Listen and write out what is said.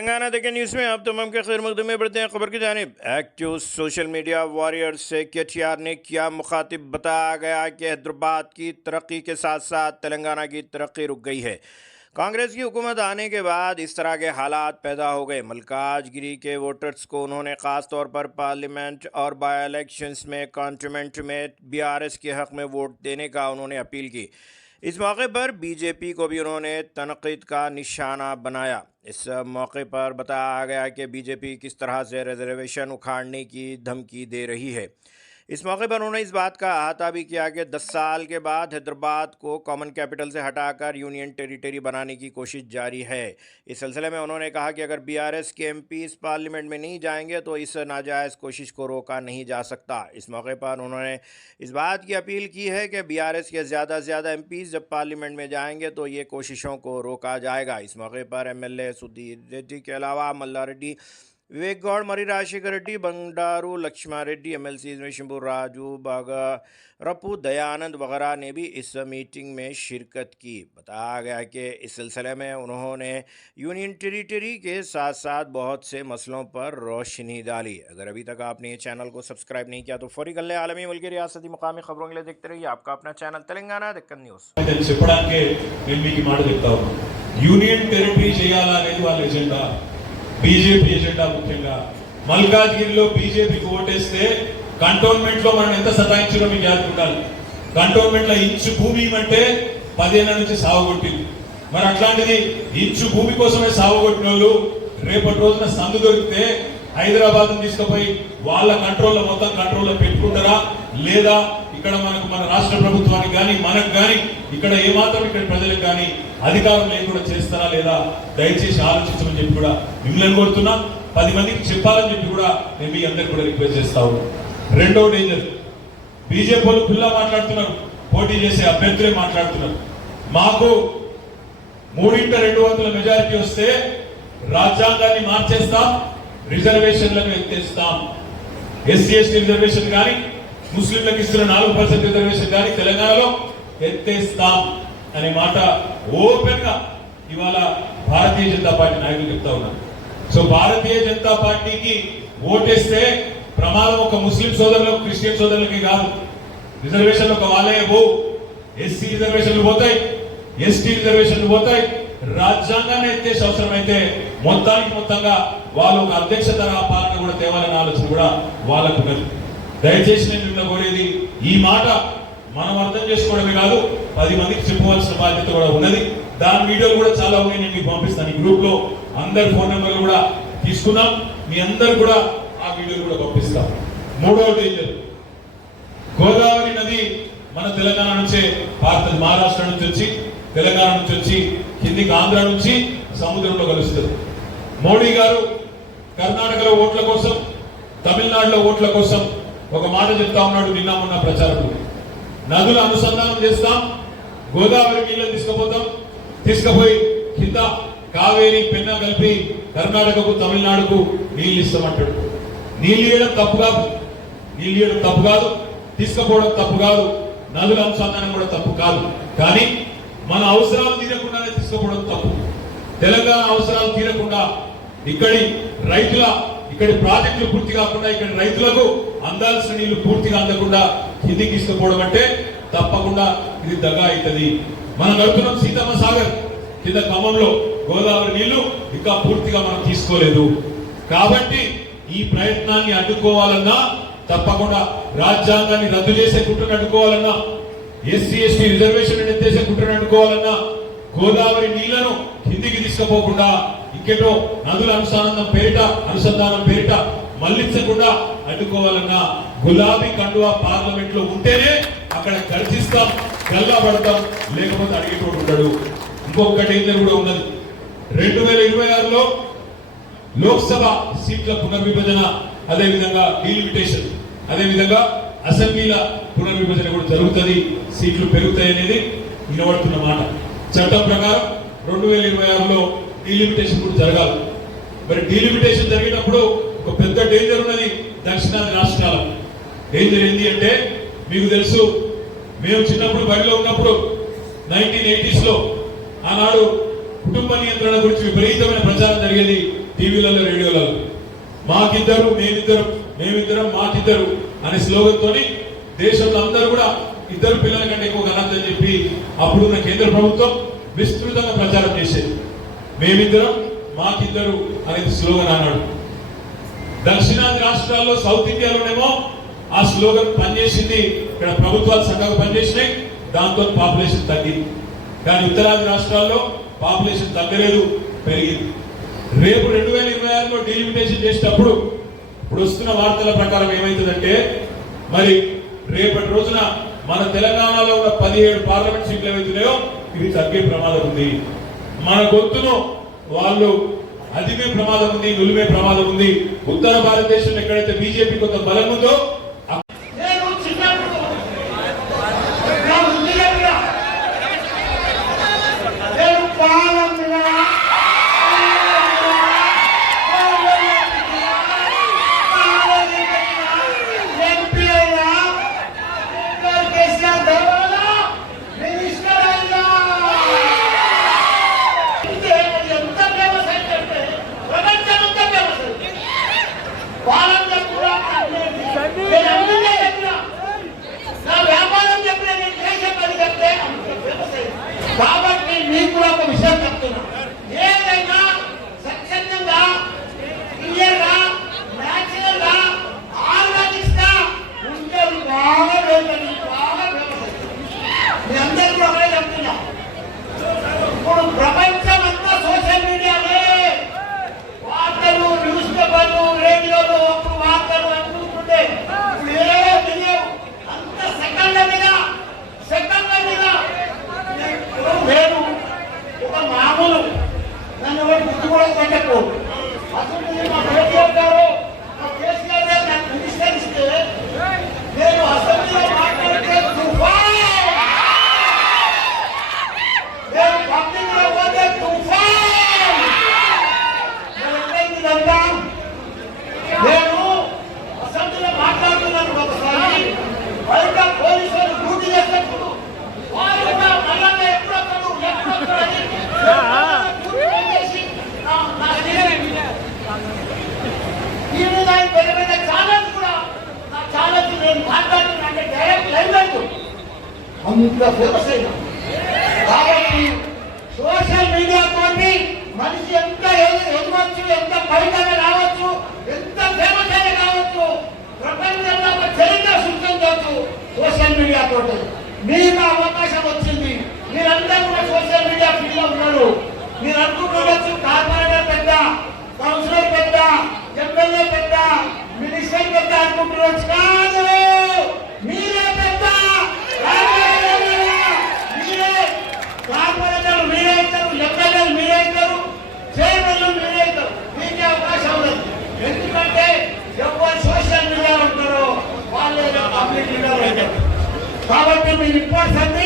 तेलंगाना देखे न्यूज़ में आप तमाम के खैर मकदमे बढ़ते हैं खबर की जानिब। एक्टिव सोशल मीडिया वॉरियर्स से केटीआर ने किया मुखातिब। बताया गया कि हैदराबाद की तरक्की के साथ साथ तेलंगाना की तरक्की रुक गई है। कांग्रेस की हुकूमत आने के बाद इस तरह के हालात पैदा हो गए। मल्काजगिरी के वोटर्स को उन्होंने ख़ास तौर पर पार्लियामेंट और बाई इलेक्शंस में कंटोनमेंट में बीआरएस के हक़ में वोट देने का उन्होंने अपील की। इस मौके पर बीजेपी को भी उन्होंने तनक़ीद का निशाना बनाया। इस मौके पर बताया गया कि बीजेपी किस तरह से रिजर्वेशन उखाड़ने की धमकी दे रही है। इस मौके पर उन्होंने इस बात का अहाता भी किया कि 10 साल के बाद हैदराबाद को कॉमन कैपिटल से हटाकर यूनियन टेरिटरी बनाने की कोशिश जारी है। इस सिलसिले में उन्होंने कहा कि अगर बीआरएस के एमपी इस पार्लियामेंट में नहीं जाएंगे तो इस नाजायज़ कोशिश को रोका नहीं जा सकता। इस मौके पर उन्होंने इस बात की अपील की है कि बीआरएस के ज़्यादा से ज़्यादा एमपी जब पार्लियामेंट में जाएंगे तो ये कोशिशों को रोका जाएगा। इस मौके पर एमएलए सुधीर रेड्डी के अलावा मल्ला रेड्डी, विवेक गौड़, मरी राजशेखर रेड्डी, बंडारू लक्ष्मण रेड्डी, एमएलसी में शंभू राजू, बागा रपू, दयानंद वगैरह ने भी इस मीटिंग में शिरकत की। बताया गया कि इस सिलसिले में उन्होंने यूनियन टेरिटरी के साथ साथ बहुत से मसलों पर रोशनी डाली। अगर अभी तक आपने ये चैनल को सब्सक्राइब नहीं किया तो फौरी कर लें। आलमी मुल्की रियासती मुकामी खबरों के लिए देखते रहिए आपका अपना channel Telangana Deccan news. Union territory చేయాలనేది వాళ్ళ ఎజెండా, బీజేపీ ఎజెండా. ముఖ్యంగా మల్కాజ్గిరిలో బీజేపీకి ఓటేస్తే కంటోన్మెంట్ లో మనం ఎంత సతాయించారో మీకు యాదుకుంటారు. కంటోన్మెంట్ లో ఇంచు భూమి అంటే 10 ఏళ్ల నుంచి సాగుకొట్టింది. మరి అట్లాంటిది ఇంచు భూమి కోసమే సాగుకొట్టిన వాళ్ళు రేపటి రోజున సందు దొరికితే హైదరాబాద్ తీసుకుపోయి వాళ్ళ కంట్రోల్లో మొత్తం కంట్రోల్లో పెట్టుకుంటారా లేదా ఇక్కడ మనకు మన రాష్ట్ర ప్రభుత్వానికి కానీ మనకు కానీ ఇక్కడ ఏమాత్రం ఇక్కడ ప్రజలకు కానీ అధికారం లేకుండా చేస్తారా లేదా దయచేసి ఆలోచించమని చెప్పి కూడా మిమ్మల్ని కోరుతున్నా. 10 మందికి చెప్పాలని చెప్పి కూడా నేను మీ అందరికి కూడా రిక్వెస్ట్ చేస్తా ఉన్నాను. రెండో డేంజర్, బీజేపీ వాళ్ళు పిల్ల మాట్లాడుతున్నారు, పోటీ చేసే అభ్యర్థులే మాట్లాడుతున్నారు. మాకు 3/200 మెజారిటీ వస్తే రాజ్యాంగాన్ని మార్చేస్తాం, రిజర్వేషన్లను ఎత్తేస్తాం. ఎస్సీ ఎస్టీ రిజర్వేషన్ కానీ ముస్లింలకు ఇస్తున్న 4% రిజర్వేషన్ కానీ తెలంగాణలో ఎత్తేస్తాం అనే మాట ఓపెన్ గా ఇవాళ భారతీయ జనతా పార్టీ నాయకులు చెప్తా ఉన్నారు. సో భారతీయ జనతా పార్టీకి ఓటేస్తే ప్రమాదం ఒక ముస్లిం సోదరులకు, క్రిస్టియన్ సోదరులకి కాదు. రిజర్వేషన్లు ఒక వాళ్ళే పోవు, ఎస్సీ రిజర్వేషన్లు పోతాయి, ఎస్టీ రిజర్వేషన్లు పోతాయి. రాజ్యాంగాన్ని ఎత్తేసే అవసరం అయితే మొత్తానికి మొత్తంగా వాళ్ళు ఒక అధ్యక్ష తరహా పాలన కూడా తేవాలనే ఆలోచన కూడా వాళ్ళకు ఉన్నది. దయచేసి నేను నిన్న కోరేది ఈ మాట మనం అర్థం చేసుకోవడమే కాదు 10 మందికి చెప్పవలసిన బాధ్యత కూడా ఉన్నది. దాని వీడియోలు కూడా చాలా ఉన్నాయి, నేను మీకు పంపిస్తాను. ఈ గ్రూప్ లో అందరి ఫోన్ నెంబర్లు కూడా తీసుకున్నాం, మీ అందరు కూడా ఆ వీడియోలు కూడా పంపిస్తాం. మూడవ డేంజర్, గోదావరి నది మన తెలంగాణ నుంచే పారుతుంది. మహారాష్ట్ర నుంచి వచ్చి తెలంగాణ నుంచి వచ్చి కిందికి ఆంధ్ర నుంచి సముద్రంలో కలుస్తుంది. మోడీ గారు కర్ణాటకలో ఓట్ల కోసం, తమిళనాడులో ఓట్ల కోసం ఒక మాట చెప్తా ఉన్నాడు నిన్న మొన్న ప్రచారంలో. నదుల అనుసంధానం చేస్తాం, గోదావరి నీళ్ళని తీసుకుపోయి కింద కావేరి పెన్నా కలిపి కర్ణాటకకు తమిళనాడుకు నీళ్ళు ఇస్తామంటాడు. నీళ్ళు ఇవ్వడం తప్పు కాదు, తీసుకుపోవడం తప్పు కాదు, నదుల అనుసంధానం కూడా తప్పు కాదు. కానీ మన అవసరాలు తీరకుండానే తీసుకుపోవడం తప్పు. తెలంగాణ అవసరాలు తీరకుండా ఇక్కడి ప్రాజెక్టులు పూర్తి కాకుండా ఇక్కడి రైతులకు అందాల్సిన నీళ్లు పూర్తిగా అందకుండా కిందికి తీసుకుపోవడం అంటే తప్పకుండా ఇది దగా అవుతుంది. మనం నడుపుతున్నాం సీతమ్మ సాగర్ కింద ఖమ్మంలో గోదావరి నీళ్లు ఇంకా పూర్తిగా మనం తీసుకోలేదు. కాబట్టి ఈ ప్రయత్నాన్ని అడ్డుకోవాలన్నా, తప్పకుండా రాజ్యాంగాన్ని రద్దు చేసే కుట్రను అడ్డుకోవాలన్నా, ఎస్సీ ఎస్టీ రిజర్వేషన్ ఎత్తేసే కుట్రను అడ్డుకోవాలన్నా, గోదావరి నీళ్లను కిందికి తీసుకుపోకుండా ఇక్కడో నదుల అనుసంధానం పేరిట మళ్లించకుండా అడ్డుకోవాలన్నా గులాబీ కండువా పార్లమెంట్ లో ఉంటేనే అక్కడ గర్జిస్తాం, గల్లా పడతాం, లేకపోతే అడిగేటోడు ఉంటాడు. ఇంకొక డేంజర్ కూడా ఉన్నది. 2026లో లోక్సభ సీట్ల పునర్విభజన, అదేవిధంగా డీలిమిటేషన్, అదేవిధంగా అసెంబ్లీల పునర్విభజన కూడా జరుగుతుంది, సీట్లు పెరుగుతాయి అనేది వినబడుతున్న మాట. చట్టం ప్రకారం 2026లో డీలిమిటేషన్ కూడా జరగాలి. మరి డీలిమిటేషన్ జరిగేటప్పుడు ఒక పెద్ద డేంజర్ ఉన్నది దక్షిణాది రాష్ట్రాల. డేంజర్ ఏంటి అంటే మీకు తెలుసు, మేము చిన్నప్పుడు బడిలో ఉన్నప్పుడు 1980s లో ఆనాడు కుటుంబ నియంత్రణ గురించి విపరీతమైన ప్రచారం జరిగేది. టీవీలలో రేడియోలలో మాకిద్దరు మేమిద్దరం మాకిద్దరు అనే స్లోగన్ తోని దేశంలో అందరూ కూడా ఇద్దరు పిల్లల కంటే ఎక్కువ కనద్దని చెప్పి అప్పుడున్న కేంద్ర ప్రభుత్వం విస్తృతంగా ప్రచారం చేసేది. మేమిద్దరం మాకిద్దరు అనేది స్లోగన్ అన్నాడు. దక్షిణాది రాష్ట్రాల్లో సౌత్ ఇండియాలోనేమో ఆ స్లోగన్ పనిచేసింది, ఇక్కడ ప్రభుత్వాలు చక్కగా పనిచేసినాయి, దాంతో పాపులేషన్ తగ్గింది. కానీ ఉత్తరాది రాష్ట్రాల్లో పాపులేషన్ తగ్గలేదు, పెరిగింది. రేపు 2026లో డీలిమిటేషన్ చేసేటప్పుడు ఇప్పుడు వస్తున్న వార్తల ప్రకారం ఏమైతుందంటే మరి రేపటి రోజున మన తెలంగాణలో ఉన్న 17 పార్లమెంట్ సీట్లు ఏవైతున్నాయో ఇవి తగ్గే ప్రమాదం ఉంది. మన గొంతును వాళ్ళు అదిమే ప్రమాదం ఉంది, నులిమే ప్రమాదం ఉంది. ఉత్తర భారతదేశంలో ఎక్కడైతే బీజేపీ కొంత బలం ఉందో కాబట్టి మీకు కూడా ఒక విషయం చెప్తున్నా, ఏదైనా స్వచ్ఛందంగా క్లియర్గా న్యాచురల్ గా ఆర్గానిక్స్ గా ఉంటే బాగా వేయండి, బాగా మీ అందరికీ కూడా ఒకటే చెప్తున్నా. ఇప్పుడు ప్రపంచం అంతా సోషల్ మీడియానే, వార్తలు, న్యూస్ పేపర్లు, రేడియోలు, అప్పుడు వార్తలు అనుకుంటుంటే ఇప్పుడు ఏవో తెలియవు. అంత సెకండ్ల మీద నేను ఒక మామూలు నన్ను గుర్తు కూడా పెట్టకు. అసలు మా కేసీఆర్ గారు నన్ను వినిష్కరిస్తే నేను అసెంబ్లీలో మాట్లాడితే తుఫాన్, నేను పబ్లిక్ లో పోతే తుఫాన్. నేను అసెంబ్లీలో మాట్లాడుతున్నాను. ఒకసారి బయట పోలీసులు డ్యూటీ చేసేప్పుడు అంత ఫేమస్ అయినా. కాబట్టి సోషల్ మీడియా తోటి మనిషి ఎంత ఎదవచ్చు, ఎంత పైకగా రావచ్చు, ఎంత ఫేమస్ అయినా కావచ్చు, ప్రపంచంలో ఒక చరిత్ర సృష్టించవచ్చు సోషల్ మీడియా తోటి. మీకు అవకాశం వచ్చింది, మీరందరూ కూడా సోషల్ మీడియా ఫీల్డ్ లో ఉన్నారు. మీరు అనుకుంటుండొచ్చు కార్పొరేటర్ పెద్ద, కౌన్సిలర్ పెద్ద, ఎమ్మెల్యే పెద్ద, మినిస్టర్ పెద్ద అనుకుంటుండొచ్చు. కాదు, మీరే పెద్ద. కార్పొరేటర్లు మీరే ఇస్తారు, ఎమ్మెల్యేలు మీరే ఇస్తారు, చైర్మన్లు మీరే ఇస్తారు. మీకే అవకాశం లేదు. ఎందుకంటే ఎవరు సోషల్ మీడియా ఉంటారో వాళ్ళే పబ్లిక్ లీడర్ అవుతారు. కాబట్టి మీరు ఇంపార్టెంట్